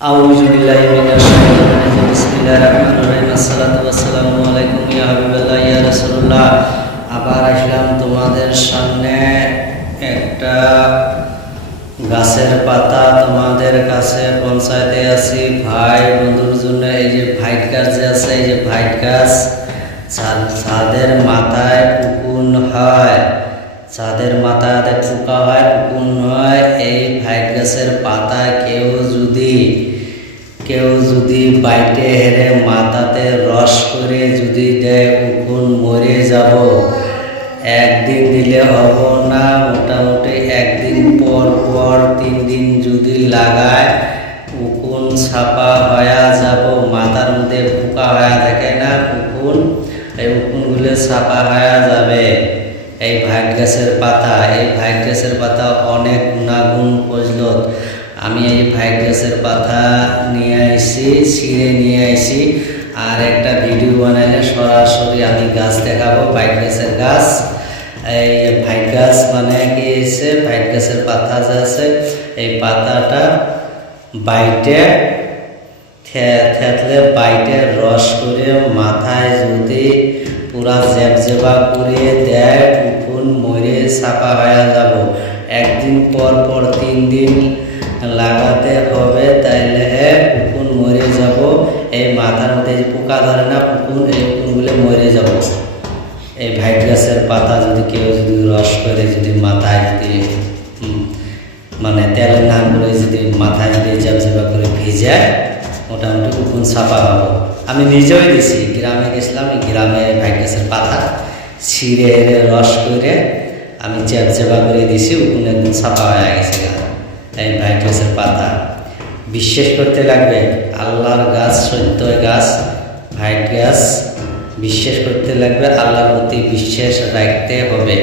أعوذ بالله من الشيطان الرجيم بسم الله الرحمن الرحيم الصلاة والسلام عليكم يا حبيب الله يا رسول الله আবার আসলাম তোমাদের সামনে একটা গাছের পাতা তোমাদের কাছে পৌঁছাইতে আসি ভাই বন্ধুর জন্য। এই যে ভাইট গাছ যে আছে, এই যে ভাইট গাছ ছাদের মাথায় উকুন হয়, ছাদের মাথায় পোকা হয়, উকুন হয়। এই ভাইট গাছের পাতা কেউ যদি বাইটে হেরে মাথাতে রস করে যদি দেয়, উকুন মরে যাব। একদিন দিলে হব না, মোটামুটি একদিন পর 3 দিন যদি লাগায় উকুন ছাপা হয়ে যাব। মাথার মধ্যে পোকা হয়ে থাকে না উকুন, এই উকুনগুলো ছাপা হয়ে যাবে। এই ভাইট গাছের পাতা, এই ভাইট গাছের পাতা অনেক গুণাগুণ ফজলত। আমি এই ভাইট গাছের পাতা নিয়ে আসি, ছিঁড়ে নিয়ে আসি, আর একটা ভিডিও বানাইলে সরাসরি আমি গাছ দেখাবো। ভাইট গাছের গাছ, এই ভাইট গাছ মানে কি হয়েছে, ভাইট গাছের পাতা যে আছে, এই পাতাটা বাইটে থেতলে বাইটে রস করে মাথায় যদি পুরা জেবজেবা করে দেয়, উকুন মরে ছাপা হয়ে যাব। একদিন পর 3 দিন লাগাতে হবে, তাইলে উকুন মরে যাব। এই মাথার মধ্যে যে পোকা ধরে না উকুন, এই উকুনগুলো মরে যাব। এই ভাইট গাছের পাতা যদি কেউ যদি রস করে যদি মাথায় যদি মানে তেলের নাম করে যদি মাথায় যদি জেবজেবা করে ভিজে, মোটামুটি উকুন ছাপা হবে। আমি নিজেও দিছি, গ্রামে গেছিলাম, এই গ্রামে ভাইট গাছের পাতা ছিঁড়ে রস করে আমি জেবজেবা করে দিছি, উকুন একদম ছাপা হয়ে গেছে। এই ভাইট গাছের পাতা বিশ্বাস করতে লাগবে, আল্লাহর গাছ, সত্য গাছ ভাইট গাছ। বিশ্বাস করতে লাগবে, আল্লাহর প্রতি বিশ্বাস রাখতে হবে,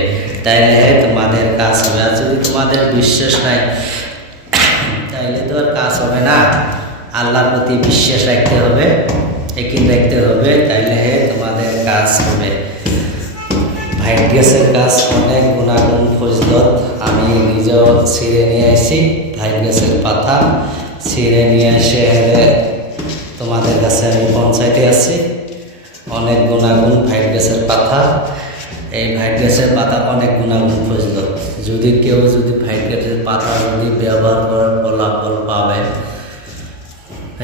তাইলে তোমাদের কাজ হবে। আর যদি তোমাদের বিশ্বাস নাই, তাইলে তো আর কাজ হবে না। আল্লাহর প্রতি বিশ্বাস রাখতে হবে, একিন রাখতে হবে, তাইলে তোমাদের কাজ হবে। ভাইট গাছের গাছ অনেক গুণাগুণ ফজলত। আমি নিজেও ছিঁড়ে নিয়ে আসি, ভাইট গাছের পাতা ছিঁড়ে নিয়ে এসে তোমাদের কাছে আমি পৌঁছাইতে আসি। অনেক গুণাগুণ ভাইট গাছের পাতা, এই ভাইট গাছের পাতা অনেক গুণাগুণ ফজলত। যদি কেউ যদি ভাইট গাছের পাতা যদি ব্যবহার করার ফলাফল পাবে,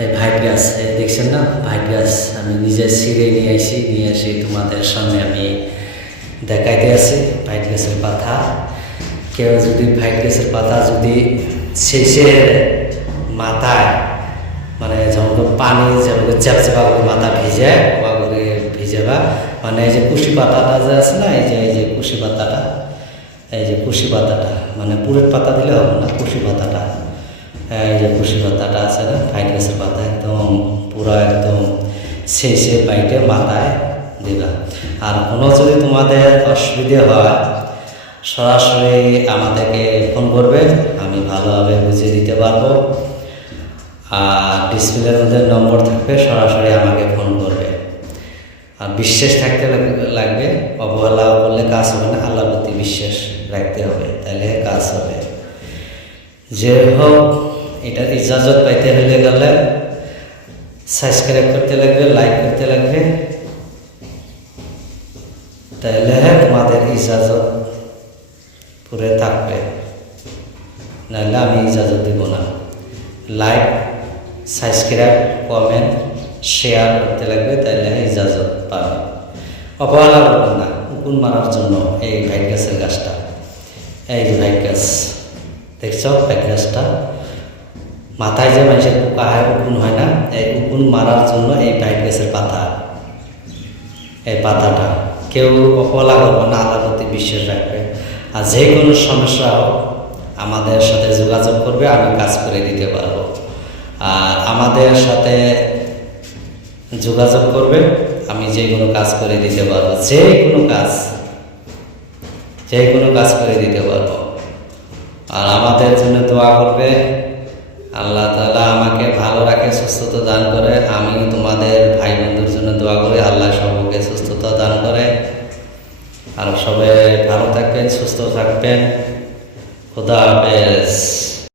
এই ভাইট গাছ দেখছেন না, ভাইট গাছ আমি নিজে ছিঁড়ে নিয়ে আসি তোমাদের সামনে আমি দেখাইতে আছি। ভাইট গাছের পাতা কেউ যদি ভাইট গাছের পাতা যদি শেষে মাথায় মানে যেমন পানি যেমন চ্যাপচেপা করে মাথা ভিজে বা করে ভিজেবা, মানে এই যে কুশি পাতাটা যে আছে না, এই যে কুশি পাতাটা, এই যে কুশি পাতাটা মানে পুরের পাতা দিলে হবে না, কুশি পাতাটা, এই যে কুশি পাতাটা আছে না, ভাইট গাছের পাতা একদম পুরো একদম শেষে বাইটে মাথায় দিবা। আর কোনো যদি তোমাদের অসুবিধে হয়, সরাসরি আমাদেরকে ফোন করবে, আমি ভালোভাবে বুঝিয়ে দিতে পারবো। আর ডিসপ্লের মধ্যে নম্বর থাকবে, সরাসরি আমাকে ফোন করবে। আর বিশ্বাস থাকতে লাগবে, অবহেলা করলে কাজ হবে না, আল্লাহর প্রতি বিশ্বাস রাখতে হবে, তাহলে কাজ হবে। যে হোক, এটা ইজাজত পাইতে হলে গেলে সাবস্ক্রাইব করতে লাগবে, লাইক করতে লাগবে, তাহলে তোমাদের ইজাজত পুরে থাকবে, নাহলে আমি ইজাজত দিব না। লাইক, সাবস্ক্রাইব, কমেন্ট, শেয়ার করতে লাগবে, তাহলে ইজাজত পাবে। অবহেলা করবেন না উকুন মারার জন্য। এই ভাইট গাছের গাছটা, এই যে ভাইট গাছ দেখছ, ভাইট গাছটা মাথায় যে মানুষের পোকা হয়, উকুন হয় না, এই উকুন মারার জন্য এই ভাইট গাছের পাতা, এই পাতাটা কেউ অবহেলা করবে না, আল্লাহর প্রতি বিশ্বাস রাখবে। আর যে কোনো সমস্যা হোক আমাদের সাথে যোগাযোগ করবে, আমি কাজ করে দিতে পারবো। আর আমাদের সাথে যোগাযোগ করবে, আমি যে কোনো কাজ করে দিতে পারবো, যে কোনো কাজ করে দিতে পারবো। আর আমাদের জন্য দোয়া করবে, আল্লাহ তাআলা আমাকে ভালো রাখে, সুস্থতা দান করে। আমি তোমাদের ভাই বন্ধুর জন্য দোয়া করি, আল্লাহ সবাইকে সুস্থতা দান করে। আর সবাই ভালো থাকবেন, সুস্থ থাকবেন। খুদা হাফেজ।